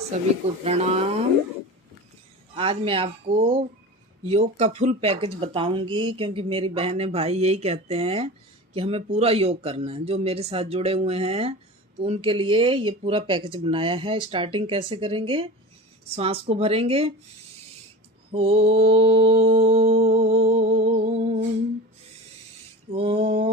सभी को प्रणाम। आज मैं आपको योग का फुल पैकेज बताऊंगी, क्योंकि मेरी बहनें भाई यही कहते हैं कि हमें पूरा योग करना है। जो मेरे साथ जुड़े हुए हैं तो उनके लिए ये पूरा पैकेज बनाया है। स्टार्टिंग कैसे करेंगे? सांस को भरेंगे, ओम ओम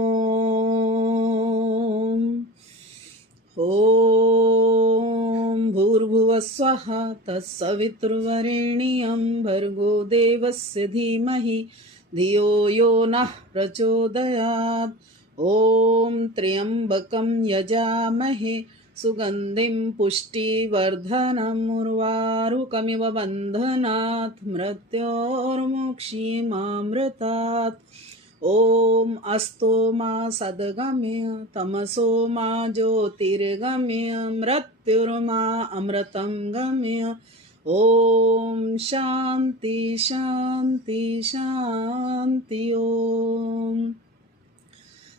ओम भूर्भुवः स्वः तत्सवितुर्वरेण्यं भर्गो देवस्य धीमहि धियो यो नः प्रचोदयात्। ॐ त्र्यम्बकं यजामहे सुगन्धिं पुष्टिवर्धनम् उर्वारुकमिव बन्धनात् मृत्योर्मुक्षीमामृतात्। ओम अस्तो मा सद्गमय तमसो मा ज्योतिर्गमय मृत्युर्मा अमृतं गमय। ओम शांति शांति शांति। ओम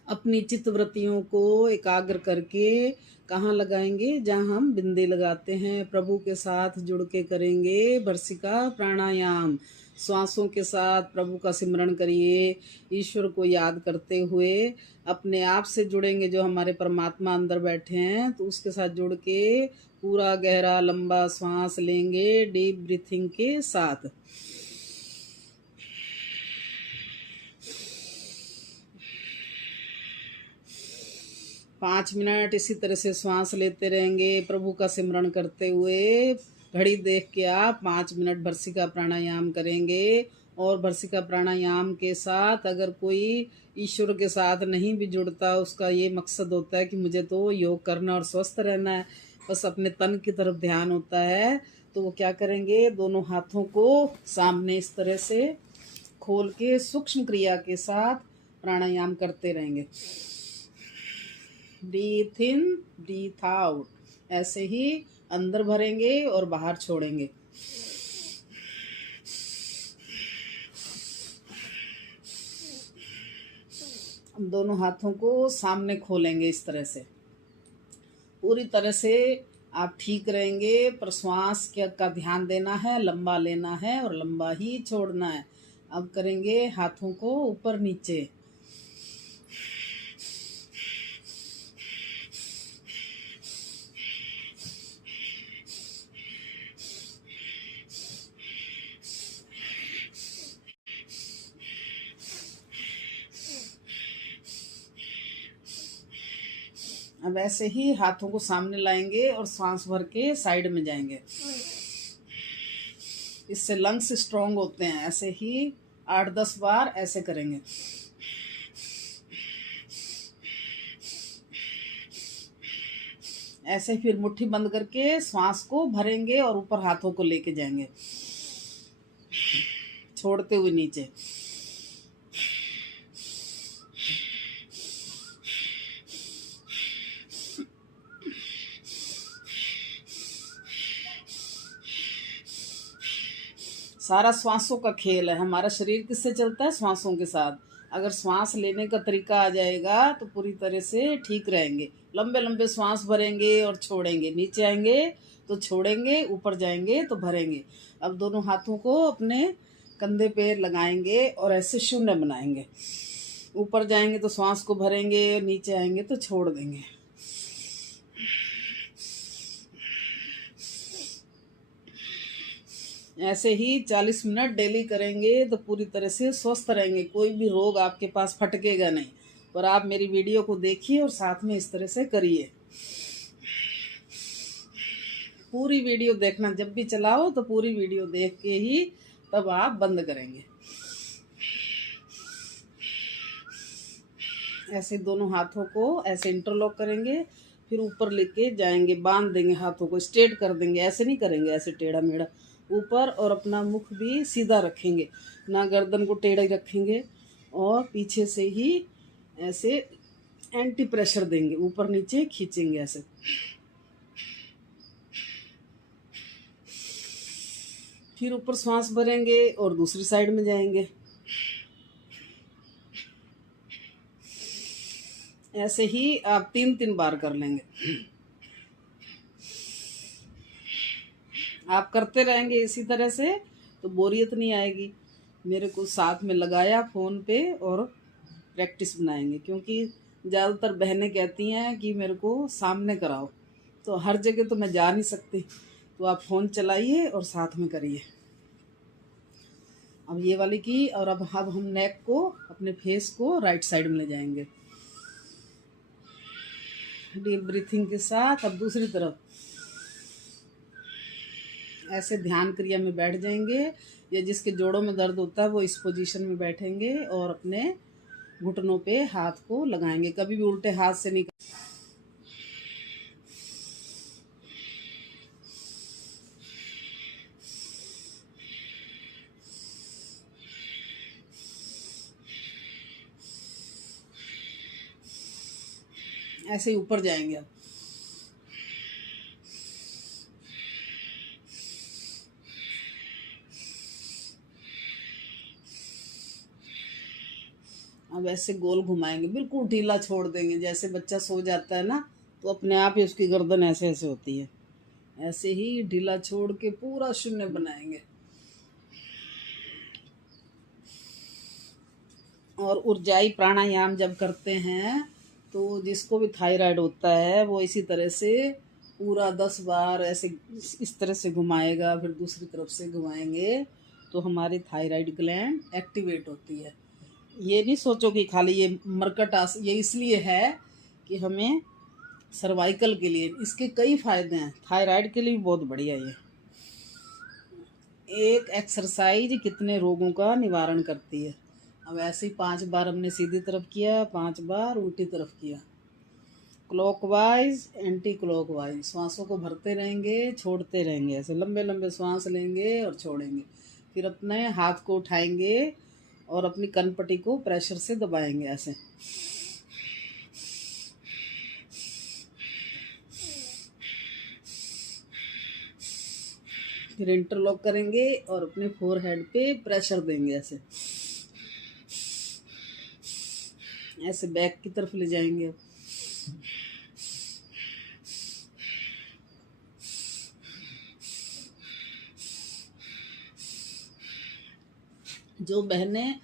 अपनी चित्तवृत्तियों को एकाग्र करके कहाँ लगाएंगे? जहाँ हम बिंदी लगाते हैं। प्रभु के साथ जुड़ के करेंगे भर्सिका प्राणायाम। श्वासों के साथ प्रभु का सिमरण करिए। ईश्वर को याद करते हुए अपने आप से जुड़ेंगे। जो हमारे परमात्मा अंदर बैठे हैं तो उसके साथ जुड़ के पूरा गहरा लंबा श्वास लेंगे डीप ब्रीथिंग के साथ। पाँच मिनट इसी तरह से श्वास लेते रहेंगे प्रभु का सिमरण करते हुए। घड़ी देख के आप 5 मिनट भर्सिका प्राणायाम करेंगे। और भर्सिका प्राणायाम के साथ अगर कोई ईश्वर के साथ नहीं भी जुड़ता, उसका ये मकसद होता है कि मुझे तो योग करना और स्वस्थ रहना है, बस अपने तन की तरफ ध्यान होता है, तो वो क्या करेंगे? दोनों हाथों को सामने इस तरह से खोल के सूक्ष्म क्रिया के साथ प्राणायाम करते रहेंगे। ब्रीथ इन ब्रीथ आउट, ऐसे ही अंदर भरेंगे और बाहर छोड़ेंगे। दोनों हाथों को सामने खोलेंगे इस तरह से। पूरी तरह से आप ठीक रहेंगे, पर श्वास का ध्यान देना है, लंबा लेना है और लंबा ही छोड़ना है। अब करेंगे हाथों को ऊपर नीचे। अब ऐसे ही हाथों को सामने लाएंगे और सांस भर के साइड में जाएंगे। इससे लंग्स स्ट्रांग होते हैं। ऐसे ही 8-10 बार ऐसे करेंगे। ऐसे फिर मुट्ठी बंद करके श्वास को भरेंगे और ऊपर हाथों को लेके जाएंगे, छोड़ते हुए नीचे। सारा श्वासों का खेल है। हमारा शरीर किससे चलता है? श्वासों के साथ। अगर श्वास लेने का तरीका आ जाएगा तो पूरी तरह से ठीक रहेंगे। लंबे लंबे श्वास भरेंगे और छोड़ेंगे, नीचे आएंगे तो छोड़ेंगे, ऊपर जाएंगे तो भरेंगे। अब दोनों हाथों को अपने कंधे पे लगाएंगे और ऐसे शून्य बनाएंगे। ऊपर जाएंगे तो श्वास को भरेंगे, नीचे आएंगे तो छोड़ देंगे। ऐसे ही 40 मिनट डेली करेंगे तो पूरी तरह से स्वस्थ रहेंगे। कोई भी रोग आपके पास फटकेगा नहीं। पर आप मेरी वीडियो को देखिए और साथ में इस तरह से करिए। पूरी वीडियो देखना, जब भी चलाओ तो पूरी वीडियो देख के ही तब आप बंद करेंगे। ऐसे दोनों हाथों को ऐसे इंटरलॉक करेंगे, फिर ऊपर लेके जाएंगे, बांध देंगे, हाथों को स्ट्रेट कर देंगे। ऐसे नहीं करेंगे ऐसे टेढ़ा मेढ़ा ऊपर, और अपना मुख भी सीधा रखेंगे, ना गर्दन को टेढ़ा रखेंगे। और पीछे से ही ऐसे एंटी प्रेशर देंगे, ऊपर नीचे खींचेंगे ऐसे। फिर ऊपर सांस भरेंगे और दूसरी साइड में जाएंगे। ऐसे ही आप 3-3 बार कर लेंगे। आप करते रहेंगे इसी तरह से तो बोरियत नहीं आएगी। मेरे को साथ में लगाया फ़ोन पे और प्रैक्टिस बनाएंगे, क्योंकि ज़्यादातर बहनें कहती हैं कि मेरे को सामने कराओ, तो हर जगह तो मैं जा नहीं सकती, तो आप फ़ोन चलाइए और साथ में करिए। अब ये वाली की, और अब हम नेक को, अपने फेस को राइट साइड में ले जाएंगे डीप ब्रीथिंग के साथ। अब दूसरी तरफ ऐसे ध्यान क्रिया में बैठ जाएंगे, या जिसके जोड़ों में दर्द होता है वो इस पोजीशन में बैठेंगे और अपने घुटनों पे हाथ को लगाएंगे, कभी भी उल्टे हाथ से नहीं। ऐसे ही ऊपर जाएंगे। अब ऐसे गोल घुमाएंगे, बिल्कुल ढीला छोड़ देंगे, जैसे बच्चा सो जाता है ना तो अपने आप ही उसकी गर्दन ऐसे ऐसे होती है, ऐसे ही ढीला छोड़ के पूरा शून्य बनाएंगे। और ऊर्जाई प्राणायाम जब करते हैं तो जिसको भी थायराइड होता है वो इसी तरह से पूरा 10 बार ऐसे इस तरह से घुमाएगा, फिर दूसरी तरफ से घुमाएंगे, तो हमारी थायराइड ग्लैंड एक्टिवेट होती है। ये नहीं सोचो कि खाली ये मरकट ये इसलिए है कि हमें सर्वाइकल के लिए, इसके कई फायदे हैं, थायराइड के लिए भी बहुत बढ़िया ये। एक एक्सरसाइज कितने रोगों का निवारण करती है। अब ऐसे ही 5 बार हमने सीधी तरफ किया, 5 बार उल्टी तरफ किया, क्लॉकवाइज एंटी क्लॉकवाइज। श्वासों को भरते रहेंगे, छोड़ते रहेंगे, ऐसे लंबे लंबे श्वास लेंगे और छोड़ेंगे। फिर अपने हाथ को उठाएंगे और अपनी कनपट्टी को प्रेशर से दबाएंगे ऐसे। फिर इंटरलॉक करेंगे और अपने फोरहेड पे प्रेशर देंगे ऐसे, ऐसे बैक की तरफ ले जाएंगे। जो बहनें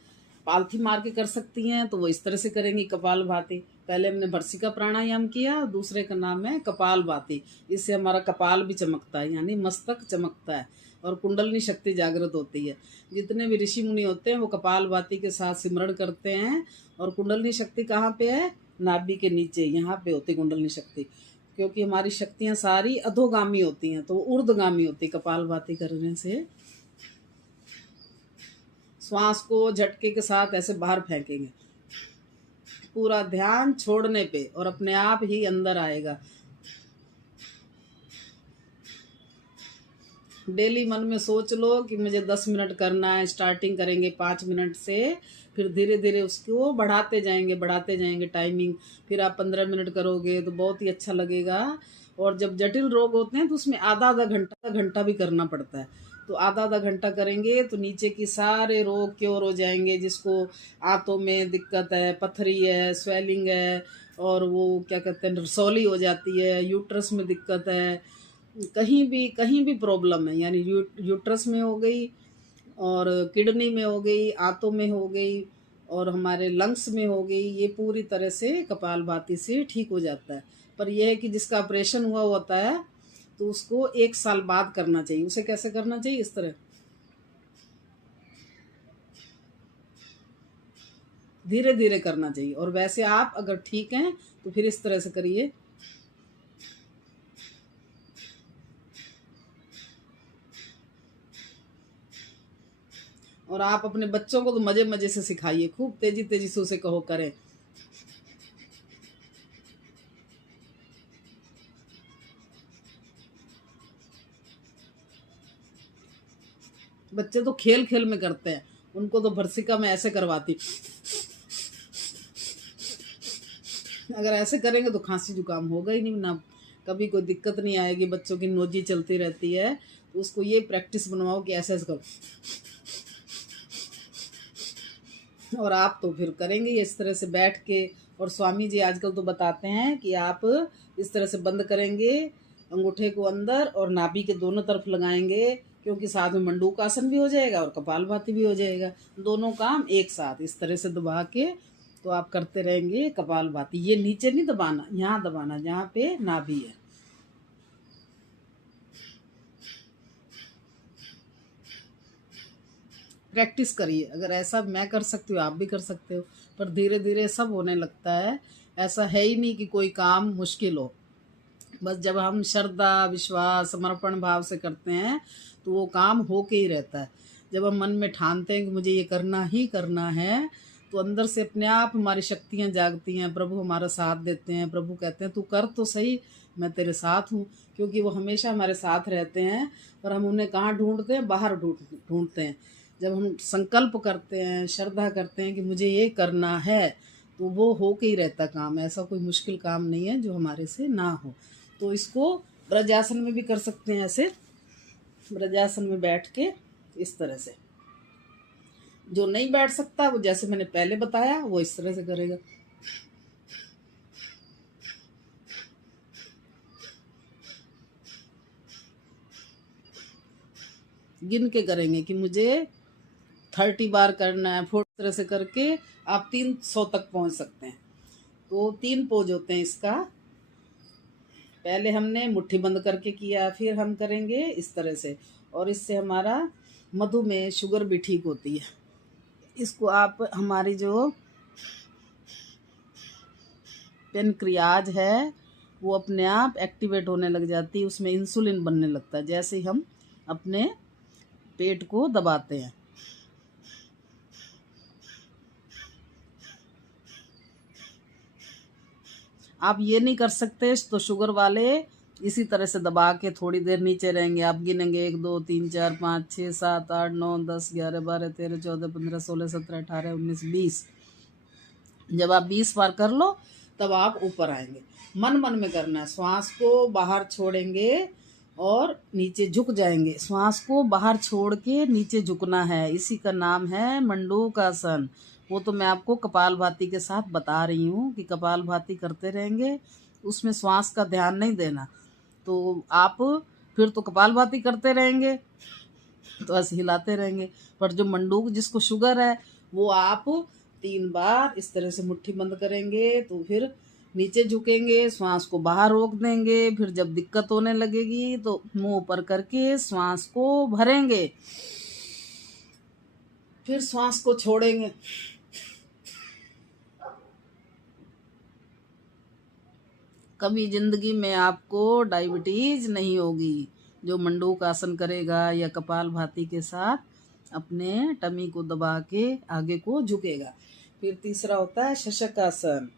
पालथी मार के कर सकती हैं तो वो इस तरह से करेंगी, कपाल भाती। पहले हमने भर्सिका प्राणायाम किया, दूसरे का नाम है कपाल भाती। इससे हमारा कपाल भी चमकता है, यानी मस्तक चमकता है और कुंडलनी शक्ति जागृत होती है। जितने भी ऋषि मुनि होते हैं वो कपाल भाती के साथ सिमरण करते हैं। और कुंडलनी शक्ति कहाँ पे है? नाभि के नीचे, यहाँ पे होती कुंडलनी शक्ति, क्योंकि हमारी शक्तियाँ सारी अधोगामी होती हैं तो ऊर्ध्वगामी होती कपाल भाती करने से। श्वास को झटके के साथ ऐसे बाहर फेंकेंगे, पूरा ध्यान छोड़ने पे, और अपने आप ही अंदर आएगा। डेली मन में सोच लो कि मुझे 10 मिनट करना है। स्टार्टिंग करेंगे 5 मिनट से, फिर धीरे धीरे उसको बढ़ाते जाएंगे टाइमिंग। फिर आप 15 मिनट करोगे तो बहुत ही अच्छा लगेगा। और जब जटिल रोग होते हैं तो उसमें आधा घंटा भी करना पड़ता है। तो आधा घंटा करेंगे तो नीचे की सारे रोग क्योर हो जाएंगे। जिसको आंतों में दिक्कत है, पथरी है, स्वेलिंग है, और वो क्या कहते हैं, रसौली हो जाती है, यूट्रस में दिक्कत है, कहीं भी प्रॉब्लम है, यानी यूट्रस में हो गई, और किडनी में हो गई, आंतों में हो गई, और हमारे लंग्स में हो गई, ये पूरी तरह से कपालभाति से ठीक हो जाता है। पर यह है कि जिसका ऑपरेशन हुआ होता है तो उसको 1 साल बाद करना चाहिए। उसे कैसे करना चाहिए? इस तरह धीरे धीरे करना चाहिए। और वैसे आप अगर ठीक हैं तो फिर इस तरह से करिए। और आप अपने बच्चों को तो मजे मजे से सिखाइए, खूब तेजी तेजी से उसे कहो करें। बच्चे तो खेल खेल में करते हैं, उनको तो भर्सिका में ऐसे करवाती। अगर ऐसे करेंगे तो खांसी जुकाम होगा ही नहीं, ना कभी कोई दिक्कत नहीं आएगी। बच्चों की नोजी चलती रहती है, तो उसको ये प्रैक्टिस बनवाओ कि ऐसे ऐसे करो। और आप तो फिर करेंगे इस तरह से बैठ के। और स्वामी जी आजकल तो बताते हैं कि आप इस तरह से बंद करेंगे अंगूठे को अंदर और नाभि के दोनों तरफ लगाएंगे, क्योंकि साथ में मंडूकासन भी हो जाएगा और कपालभाति भी हो जाएगा। दोनों काम एक साथ इस तरह से दबा के तो आप करते रहेंगे कपालभाति। ये नीचे नहीं दबाना, यहाँ दबाना जहाँ पे नाभि है। प्रैक्टिस करिए, अगर ऐसा मैं कर सकती हूँ आप भी कर सकते हो, पर धीरे धीरे सब होने लगता है। ऐसा है ही नहीं कि कोई काम मुश्किल हो, बस जब हम श्रद्धा विश्वास समर्पण भाव से करते हैं तो वो काम होके ही रहता है। जब हम मन में ठानते हैं कि मुझे ये करना ही करना है, तो अंदर से अपने आप हमारी शक्तियाँ जागती हैं, प्रभु हमारा साथ देते हैं। प्रभु कहते हैं तू कर तो सही, मैं तेरे साथ हूँ, क्योंकि वो हमेशा हमारे साथ रहते हैं। पर हम उन्हें कहाँ ढूंढते हैं? बाहर ढूंढते हैं। जब हम संकल्प करते हैं, श्रद्धा करते हैं कि मुझे ये करना है, तो वो हो के ही रहता काम। ऐसा कोई मुश्किल काम नहीं है जो हमारे से ना हो। तो इसको ब्रजासन में भी कर सकते हैं। ऐसे ब्रजासन में बैठ के इस तरह से, जो नहीं बैठ सकता वो जैसे मैंने पहले बताया वो इस तरह से करेगा। गिन के करेंगे कि मुझे 30 बार करना है, 40 तरह से करके आप 300 तक पहुंच सकते हैं। तो 3 पोज होते हैं इसका। पहले हमने मुट्ठी बंद करके किया, फिर हम करेंगे इस तरह से, और इससे हमारा मधुमेह शुगर भी ठीक होती है। इसको आप हमारी जो पेनक्रियाज है वो अपने आप एक्टिवेट होने लग जाती है, उसमें इंसुलिन बनने लगता है जैसे ही हम अपने पेट को दबाते हैं। आप ये नहीं कर सकते तो शुगर वाले इसी तरह से दबा के थोड़ी देर नीचे रहेंगे। आप गिनेंगे 1 2 3 4 5 6 7 8 9 10 11 12 13 14 15 16 17 18 19 20। जब आप 20 बार कर लो तब आप ऊपर आएंगे। मन मन में करना है। श्वास को बाहर छोड़ेंगे और नीचे झुक जाएंगे। श्वास को बाहर छोड़ के नीचे झुकना है, इसी का नाम है मंडूकासन। वो तो मैं आपको कपालभाति के साथ बता रही हूँ कि कपालभाति करते रहेंगे, उसमें श्वास का ध्यान नहीं देना। तो आप फिर तो कपालभाति करते रहेंगे तो ऐसे हिलाते रहेंगे। पर जो मंडूक जिसको शुगर है वो आप 3 बार इस तरह से मुट्ठी बंद करेंगे, तो फिर नीचे झुकेंगे, श्वास को बाहर रोक देंगे। फिर जब दिक्कत होने लगेगी तो मुंह ऊपर करके श्वास को भरेंगे, फिर श्वास को छोड़ेंगे। कभी जिंदगी में आपको डायबिटीज नहीं होगी जो मंडूक आसन करेगा या कपालभाति के साथ अपने टमी को दबा के आगे को झुकेगा। फिर तीसरा होता है शशक आसन।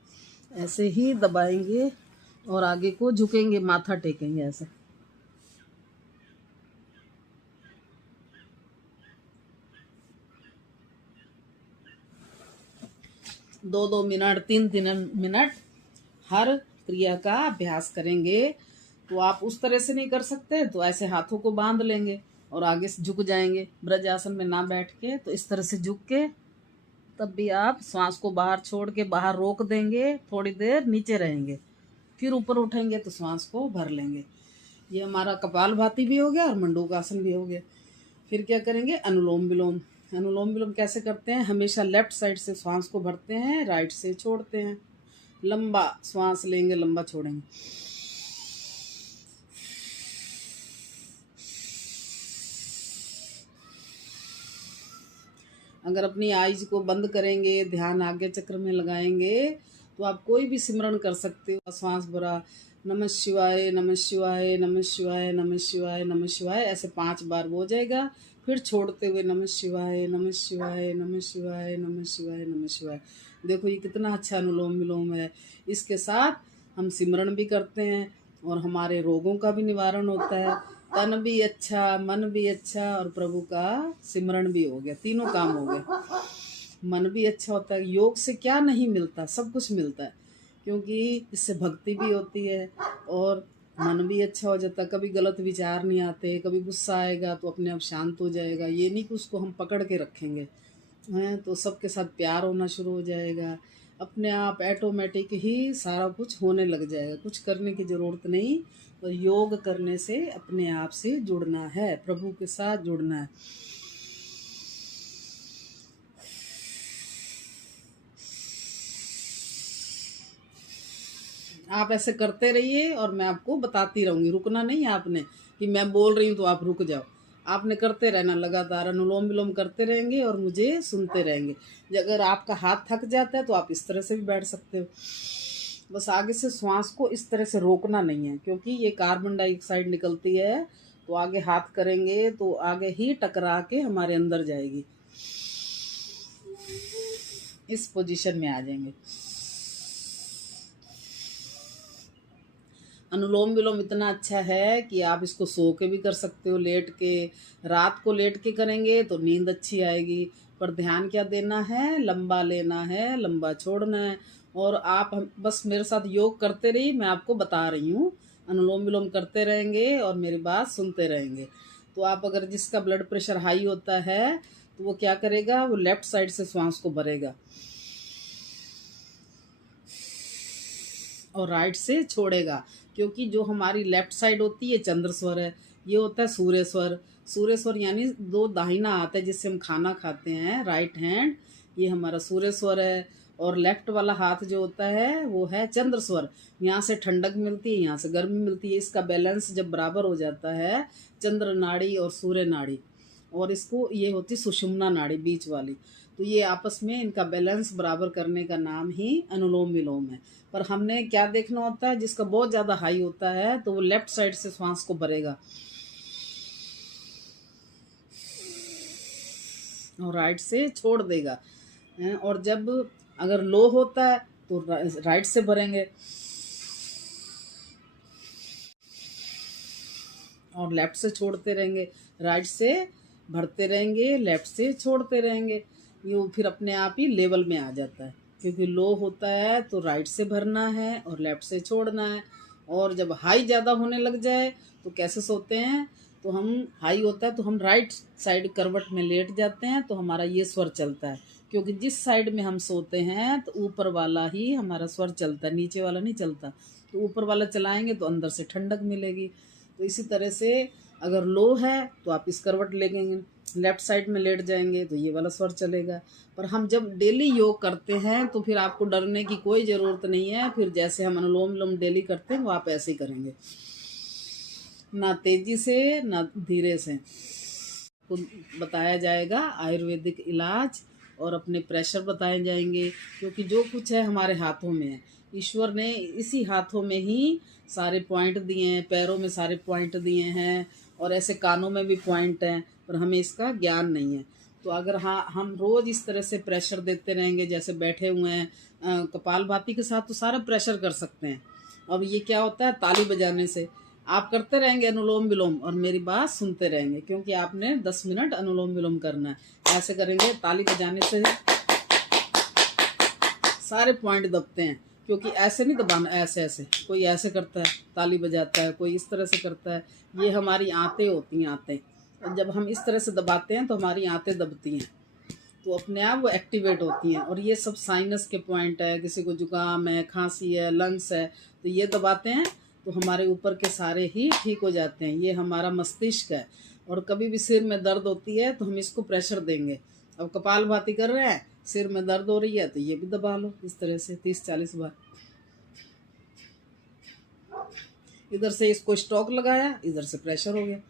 ऐसे ही दबाएंगे और आगे को झुकेंगे, माथा टेकेंगे ऐसे। 2-2 मिनट 3-3 मिनट हर क्रिया का अभ्यास करेंगे। तो आप उस तरह से नहीं कर सकते तो ऐसे हाथों को बांध लेंगे और आगे से झुक जाएंगे। ब्रज आसन में ना बैठ के तो इस तरह से झुक के, तब भी आप श्वास को बाहर छोड़ के बाहर रोक देंगे, थोड़ी देर नीचे रहेंगे, फिर ऊपर उठेंगे तो श्वास को भर लेंगे। ये हमारा कपालभाति भी हो गया और मंडूकासन भी हो गया। फिर क्या करेंगे? अनुलोम विलोम। अनुलोम विलोम कैसे करते हैं? हमेशा लेफ्ट साइड से श्वास को भरते हैं, राइट से छोड़ते हैं। लंबा श्वास लेंगे, लंबा छोड़ेंगे। अगर अपनी आईज को बंद करेंगे, ध्यान आगे चक्र में लगाएंगे, तो आप कोई भी सिमरन कर सकते हो। श्वास भरा, नमः शिवाय नमः शिवाय नमः शिवाय नमः शिवाय नमः शिवाय, ऐसे 5 बार हो जाएगा। फिर छोड़ते हुए नमः शिवाय नमः शिवाय नमः शिवाय नमः शिवाय नमः शिवाय। देखो ये कितना अच्छा अनुलोम विलोम है। इसके साथ हम सिमरन भी करते हैं और हमारे रोगों का भी निवारण होता है। तन भी अच्छा, मन भी अच्छा और प्रभु का सिमरन भी हो गया, तीनों काम हो गए। मन भी अच्छा होता है। योग से क्या नहीं मिलता? सब कुछ मिलता है, क्योंकि इससे भक्ति भी होती है और मन भी अच्छा हो जाता है। कभी गलत विचार नहीं आते, कभी गुस्सा आएगा तो अपने आप शांत हो जाएगा। ये नहीं कि उसको हम पकड़ के रखेंगे हैं, तो सबके साथ प्यार होना शुरू हो जाएगा। अपने आप ऑटोमेटिक ही सारा कुछ होने लग जाएगा, कुछ करने की ज़रूरत नहीं। और योग करने से अपने आप से जुड़ना है, प्रभु के साथ जुड़ना है। आप ऐसे करते रहिए और मैं आपको बताती रहूंगी, रुकना नहीं आपने कि मैं बोल रही हूँ तो आप रुक जाओ। आपने करते रहना, लगातार अनुलोम विलोम करते रहेंगे और मुझे सुनते रहेंगे। अगर आपका हाथ थक जाता है तो आप इस तरह से भी बैठ सकते हो। बस आगे से श्वास को इस तरह से रोकना नहीं है, क्योंकि ये कार्बन डाइऑक्साइड निकलती है, तो आगे हाथ करेंगे तो आगे ही टकरा के हमारे अंदर जाएगी। इस पोजीशन में आ जाएंगे। अनुलोम विलोम इतना अच्छा है कि आप इसको सो के भी कर सकते हो, लेट के। रात को लेट के करेंगे तो नींद अच्छी आएगी, पर ध्यान क्या देना है, लंबा लेना है, लंबा छोड़ना है। और आप बस मेरे साथ योग करते रहिए, मैं आपको बता रही हूँ। अनुलोम विलोम करते रहेंगे और मेरी बात सुनते रहेंगे। तो आप अगर जिसका ब्लड प्रेशर हाई होता है तो वो क्या करेगा, वो लेफ्ट साइड से श्वास को भरेगा और राइट से छोड़ेगा, क्योंकि जो हमारी लेफ्ट साइड होती है चंद्र स्वर है, ये होता है सूर्य स्वर। सूर्य स्वर यानी दो दाहिना हाथ है जिससे हम खाना खाते हैं, राइट हैंड, ये हमारा सूर्य स्वर है। और लेफ्ट वाला हाथ जो होता है वो है चंद्र स्वर। यहाँ से ठंडक मिलती है, यहाँ से गर्मी मिलती है। इसका बैलेंस जब बराबर हो जाता है, चंद्र नाड़ी और सूर्य नाड़ी, और इसको ये होती सुषुम्ना नाड़ी बीच वाली, तो ये आपस में इनका बैलेंस बराबर करने का नाम ही अनुलोम विलोम है। पर हमने क्या देखना होता है, जिसका बहुत ज़्यादा हाई होता है तो वो लेफ्ट साइड से श्वास को भरेगा और राइट से छोड़ देगा। और जब अगर लो होता है तो राइट से भरेंगे और लेफ्ट से छोड़ते रहेंगे, राइट से भरते रहेंगे, लेफ्ट से छोड़ते रहेंगे। ये फिर अपने आप ही लेवल में आ जाता है, क्योंकि लो होता है तो राइट से भरना है और लेफ्ट से छोड़ना है। और जब हाई ज़्यादा होने लग जाए तो कैसे सोते हैं, तो हम हाई होता है तो हम राइट साइड करवट में लेट जाते हैं, तो हमारा ये स्वर चलता है। क्योंकि जिस साइड में हम सोते हैं तो ऊपर वाला ही हमारा स्वर चलता है, नीचे वाला नहीं चलता। तो ऊपर वाला चलाएंगे तो अंदर से ठंडक मिलेगी। तो इसी तरह से अगर लो है तो आप इस करवट लेंगे, लेफ्ट साइड में लेट जाएंगे तो ये वाला स्वर चलेगा। पर हम जब डेली योग करते हैं तो फिर आपको डरने की कोई ज़रूरत नहीं है। फिर जैसे हम अनुलोम विलोम डेली करते हैं वो आप ऐसे ही करेंगे, ना तेजी से ना धीरे से। को बताया जाएगा आयुर्वेदिक इलाज और अपने प्रेशर बताए जाएंगे, क्योंकि जो कुछ है हमारे हाथों में है। ईश्वर ने इसी हाथों में ही सारे पॉइंट दिए हैं, पैरों में सारे पॉइंट दिए हैं और ऐसे कानों में भी पॉइंट हैं, पर हमें इसका ज्ञान नहीं है। तो अगर हाँ हम रोज़ इस तरह से प्रेशर देते रहेंगे, जैसे बैठे हुए हैं कपालभाति के साथ तो सारा प्रेशर कर सकते हैं। अब ये क्या होता है, ताली बजाने से आप करते रहेंगे अनुलोम विलोम और मेरी बात सुनते रहेंगे, क्योंकि आपने 10 मिनट अनुलोम विलोम करना है। ऐसे करेंगे, ताली बजाने से सारे पॉइंट दबते हैं, क्योंकि ऐसे नहीं दबाना, ऐसे ऐसे कोई ऐसे करता है ताली बजाता है, कोई इस तरह से करता है। ये हमारी आंतें होती हैं, आंतें, और जब हम इस तरह से दबाते हैं तो हमारी आंतें दबती हैं, तो अपने आप वो एक्टिवेट होती हैं। और ये सब साइनस के पॉइंट है, किसी को जुकाम है, खांसी है, लंग्स है, तो ये दबाते हैं तो हमारे ऊपर के सारे ही ठीक हो जाते हैं। ये हमारा मस्तिष्क है। और कभी भी सिर में दर्द होती है तो हम इसको प्रेशर देंगे। अब कपालभाति कर रहे हैं, सिर में दर्द हो रही है तो ये भी दबा लो इस तरह से 30-40 बार। इधर से इसको स्टॉक लगाया, इधर से प्रेशर हो गया।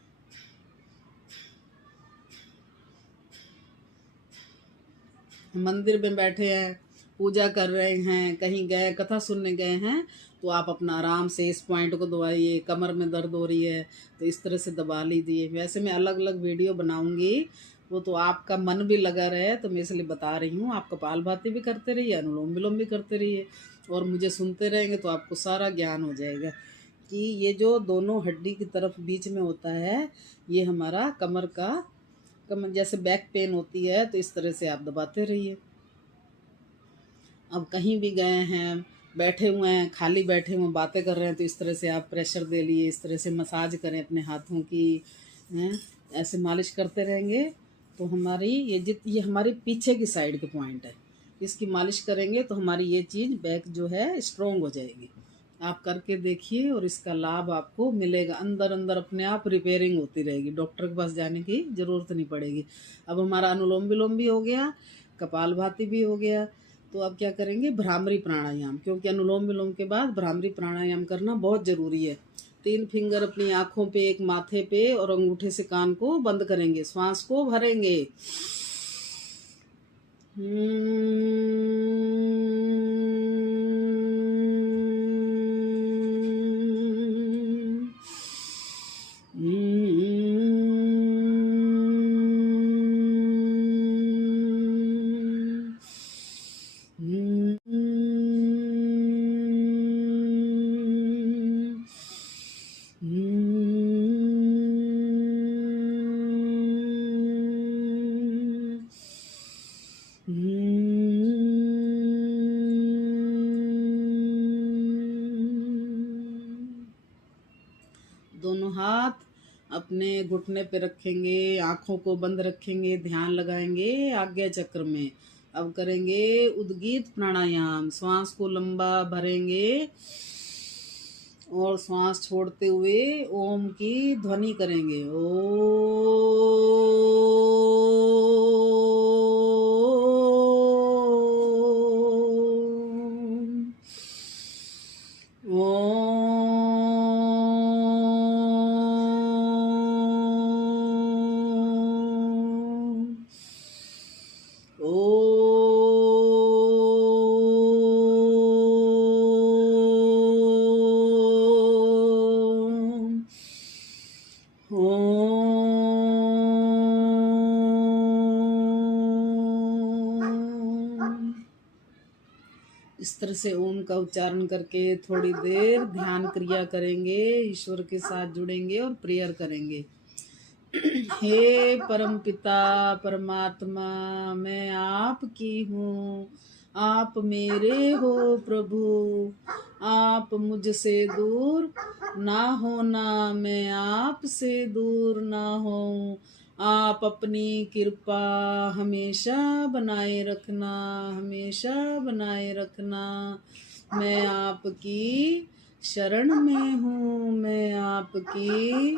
मंदिर में बैठे हैं, पूजा कर रहे हैं, कहीं गए, कथा सुनने गए हैं, तो आप अपना आराम से इस पॉइंट को दबाइए। कमर में दर्द हो रही है तो इस तरह से दबा लीजिए। वैसे मैं अलग अलग वीडियो बनाऊंगी, वो तो आपका मन भी लगा रहे, तो मैं इसलिए बता रही हूँ। आप कपालभाति भी करते रहिए, अनुलोम विलोम भी करते रहिए और मुझे सुनते रहेंगे तो आपको सारा ज्ञान हो जाएगा कि ये जो दोनों हड्डी की तरफ बीच में होता है, ये हमारा कमर का, कमर जैसे बैक पेन होती है तो इस तरह से आप दबाते रहिए। अब कहीं भी गए हैं, बैठे हुए हैं, खाली बैठे हुए बातें कर रहे हैं, तो इस तरह से आप प्रेशर दे लिए, इस तरह से मसाज करें अपने हाथों की, हैं, ऐसे मालिश करते रहेंगे तो हमारी ये हमारी पीछे की साइड के पॉइंट है, इसकी मालिश करेंगे तो हमारी ये चीज़ बैक जो है स्ट्रोंग हो जाएगी। आप करके देखिए और इसका लाभ आपको मिलेगा। अंदर अंदर अपने आप रिपेयरिंग होती रहेगी, डॉक्टर के पास जाने की जरूरत नहीं पड़ेगी। अब हमारा अनुलोम विलोम भी हो गया, कपालभाति भी हो गया, तो अब क्या करेंगे, भ्रामरी प्राणायाम, क्योंकि अनुलोम विलोम के बाद भ्रामरी प्राणायाम करना बहुत जरूरी है। 3 फिंगर अपनी आंखों पे, एक माथे पे और अंगूठे से कान को बंद करेंगे, श्वास को भरेंगे। दोनों हाथ अपने घुटने पे रखेंगे, आंखों को बंद रखेंगे, ध्यान लगाएंगे आज्ञा चक्र में। अब करेंगे उद्गीत प्राणायाम, श्वास को लंबा भरेंगे और श्वास छोड़ते हुए ओम की ध्वनि करेंगे। इस तरह से ओम का उच्चारण करके थोड़ी देर ध्यान क्रिया करेंगे, ईश्वर के साथ जुड़ेंगे और प्रेयर करेंगे। हे परम पिता परमात्मा, मैं आपकी हूँ, आप मेरे हो प्रभु, आप मुझसे दूर ना होना, मैं आपसे दूर ना हूँ। आप अपनी कृपा हमेशा बनाए रखना, हमेशा बनाए रखना। मैं आपकी शरण में हूँ, मैं आपकी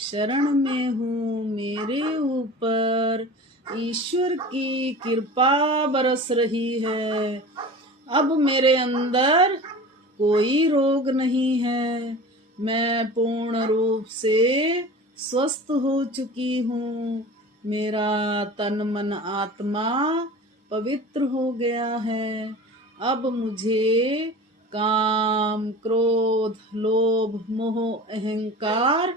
शरण में हूँ। मेरे ऊपर ईश्वर की कृपा बरस रही है। अब मेरे अंदर कोई रोग नहीं है, मैं पूर्ण रूप से स्वस्थ हो चुकी हूँ। मेरा तन मन आत्मा पवित्र हो गया है। अब मुझे काम, क्रोध, लोभ, मोह, अहंकार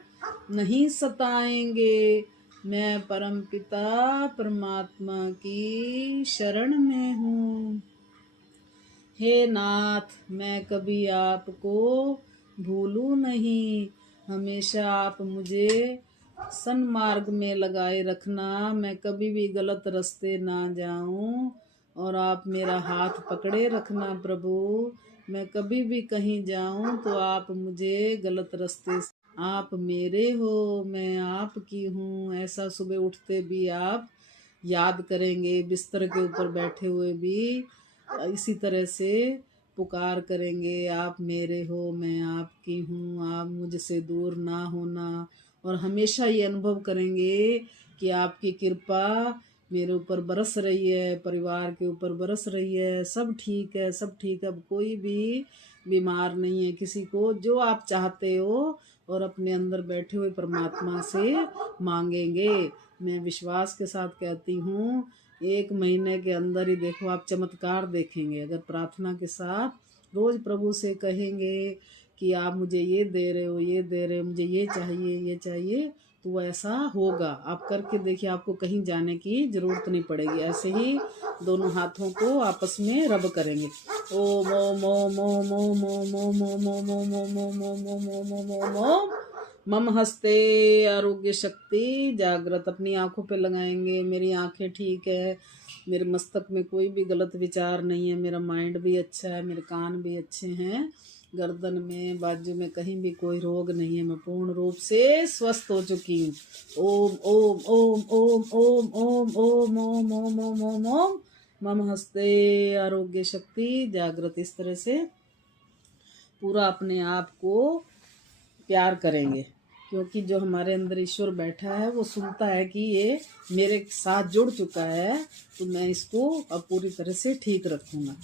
नहीं सताएंगे। मैं परमपिता परमात्मा की शरण में हूँ। हे नाथ, मैं कभी आपको भूलूं नहीं, हमेशा आप मुझे सन्मार्ग में लगाए रखना, मैं कभी भी गलत रास्ते ना जाऊं। और आप मेरा हाथ पकड़े रखना प्रभु, मैं कभी भी कहीं जाऊं तो आप मुझे गलत रास्ते, आप मेरे हो, मैं आपकी हूँ। ऐसा सुबह उठते भी आप याद करेंगे, बिस्तर के ऊपर बैठे हुए भी इसी तरह से पुकार करेंगे, आप मेरे हो, मैं आपकी हूँ, आप मुझसे दूर ना होना। और हमेशा ये अनुभव करेंगे कि आपकी कृपा मेरे ऊपर बरस रही है, परिवार के ऊपर बरस रही है, सब ठीक है, सब ठीक है। अब कोई भी बीमार नहीं है, किसी को जो आप चाहते हो और अपने अंदर बैठे हुए परमात्मा से मांगेंगे। मैं विश्वास के साथ कहती हूँ, 1 महीने के अंदर ही देखो आप चमत्कार देखेंगे। अगर प्रार्थना के साथ रोज प्रभु से कहेंगे कि आप मुझे ये दे रहे हो, ये दे रहे हो, मुझे ये चाहिए, ये चाहिए, तो ऐसा होगा। आप करके देखिए, आपको कहीं जाने की जरूरत नहीं पड़ेगी। ऐसे ही दोनों हाथों को आपस में रब करेंगे। ओम ओम ओम ओम ओम ओम ओम ओम ओम ओम ओम ओम ओम ओम ओम ओम ओम। मम हस्ते आरोग्य शक्ति जागृत, अपनी आंखों पे लगाएंगे। मेरी आंखें ठीक है, मेरे मस्तक में कोई भी गलत विचार नहीं है, मेरा माइंड भी अच्छा है, मेरे कान भी अच्छे हैं, गर्दन में, बाजू में कहीं भी कोई रोग नहीं है, मैं पूर्ण रूप से स्वस्थ हो चुकी हूँ। ओम ओम ओम ओम ओम ओम ओम ओम ओम ओम ओम ओम। मम हस्ते आरोग्य शक्ति जागृत। इस तरह से पूरा अपने आप को प्यार करेंगे, क्योंकि जो हमारे अंदर ईश्वर बैठा है वो सुनता है कि ये मेरे साथ जुड़ चुका है, तो मैं इसको अब पूरी तरह से ठीक रखूँगा।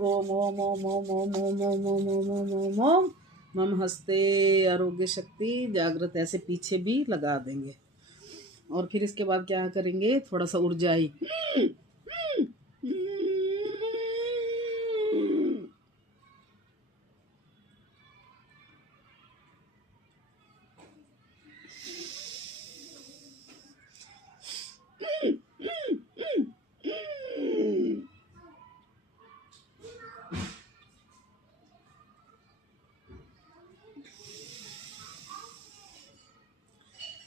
ओम ओम ओम ओम ओम ओम ओम ओम ओम ओम ओम ओम मम हस्ते आरोग्य शक्ति जागृत, ऐसे पीछे भी लगा देंगे। और फिर इसके बाद क्या करेंगे, थोड़ा सा ऊर्जाई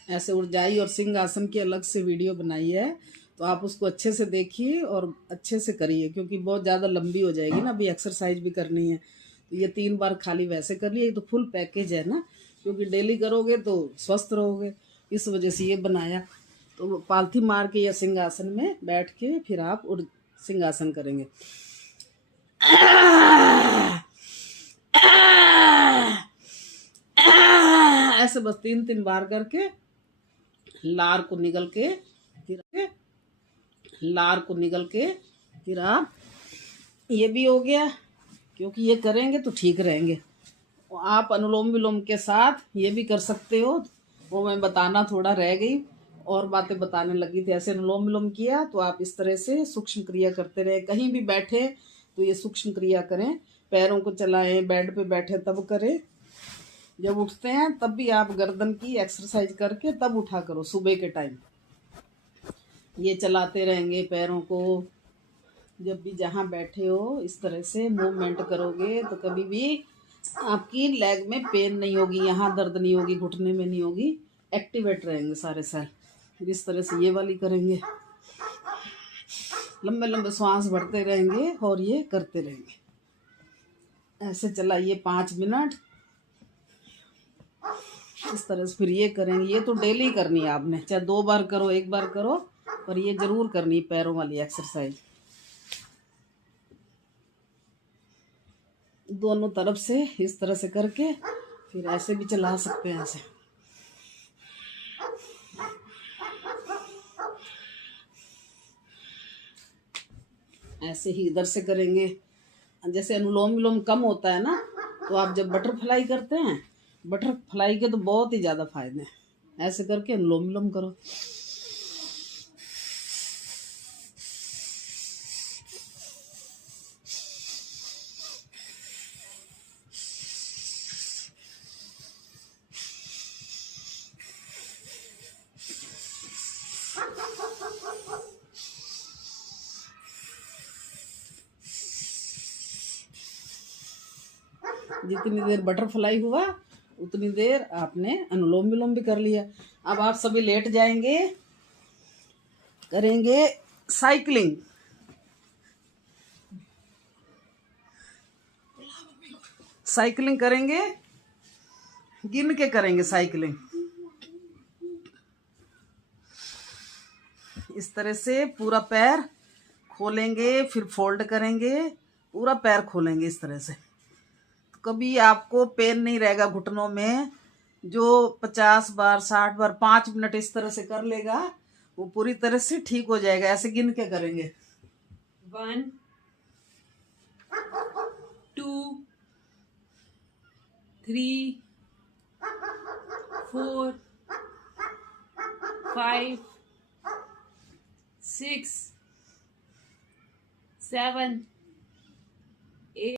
ऐसे ऊर्जाई और सिंहासन की अलग से वीडियो बनाई है, तो आप उसको अच्छे से देखिए और अच्छे से करिए, क्योंकि बहुत ज़्यादा लंबी हो जाएगी ना, अभी एक्सरसाइज भी करनी है। तो ये 3 बार खाली वैसे कर लिए, तो फुल पैकेज है ना, क्योंकि डेली करोगे तो स्वस्थ रहोगे, इस वजह से ये बनाया। तो पालथी मार के या सिंहासन में बैठ के फिर आप सिंहासन करेंगे। ऐसे बस 3-3 बार करके लार को निगल के फिर आप, ये भी हो गया, क्योंकि ये करेंगे तो ठीक रहेंगे। आप अनुलोम विलोम के साथ ये भी कर सकते हो, वो मैं बताना थोड़ा रह गई और बातें बताने लगी थी। ऐसे अनुलोम विलोम किया तो आप इस तरह से सूक्ष्म क्रिया करते रहे, कहीं भी बैठे तो ये सूक्ष्म क्रिया करें, पैरों को चलाएं, बेड पे बैठे तब करें, जब उठते हैं तब भी आप गर्दन की एक्सरसाइज करके तब उठा करो, सुबह के टाइम ये चलाते रहेंगे पैरों को। जब भी जहाँ बैठे हो इस तरह से मूवमेंट करोगे तो कभी भी आपकी लेग में पेन नहीं होगी, यहाँ दर्द नहीं होगी, घुटने में नहीं होगी, एक्टिवेट रहेंगे सारे सेल। फिर इस तरह से ये वाली करेंगे, लंबे लंबे श्वास भरते रहेंगे और ये करते रहेंगे। ऐसे चलाइए 5 मिनट इस तरह से, फिर ये करेंगे। ये तो डेली करनी है आपने, चाहे 2 बार करो 1 बार करो, पर ये जरूर करनी है पैरों वाली एक्सरसाइज, दोनों तरफ से इस तरह से करके। फिर ऐसे भी चला सकते हैं, ऐसे ही इधर से करेंगे। जैसे अनुलोम विलोम कम होता है ना, तो आप जब बटरफ्लाई करते हैं, बटरफ्लाई के तो बहुत ही ज़्यादा फायदे हैं। ऐसे करके अनुलोम विलोम करो। जितनी देर बटरफ्लाई हुआ उतनी देर आपने अनुलोम विलोम भी कर लिया। अब आप सभी लेट जाएंगे, करेंगे साइकिलिंग। साइकिलिंग करेंगे, गिन के करेंगे साइकिलिंग। इस तरह से पूरा पैर खोलेंगे, फिर फोल्ड करेंगे, पूरा पैर खोलेंगे इस तरह से। कभी आपको पेन नहीं रहेगा घुटनों में। जो 50 बार 60 बार 5 मिनट इस तरह से कर लेगा वो पूरी तरह से ठीक हो जाएगा। ऐसे गिन के करेंगे, 1 2 3 4 5 6 7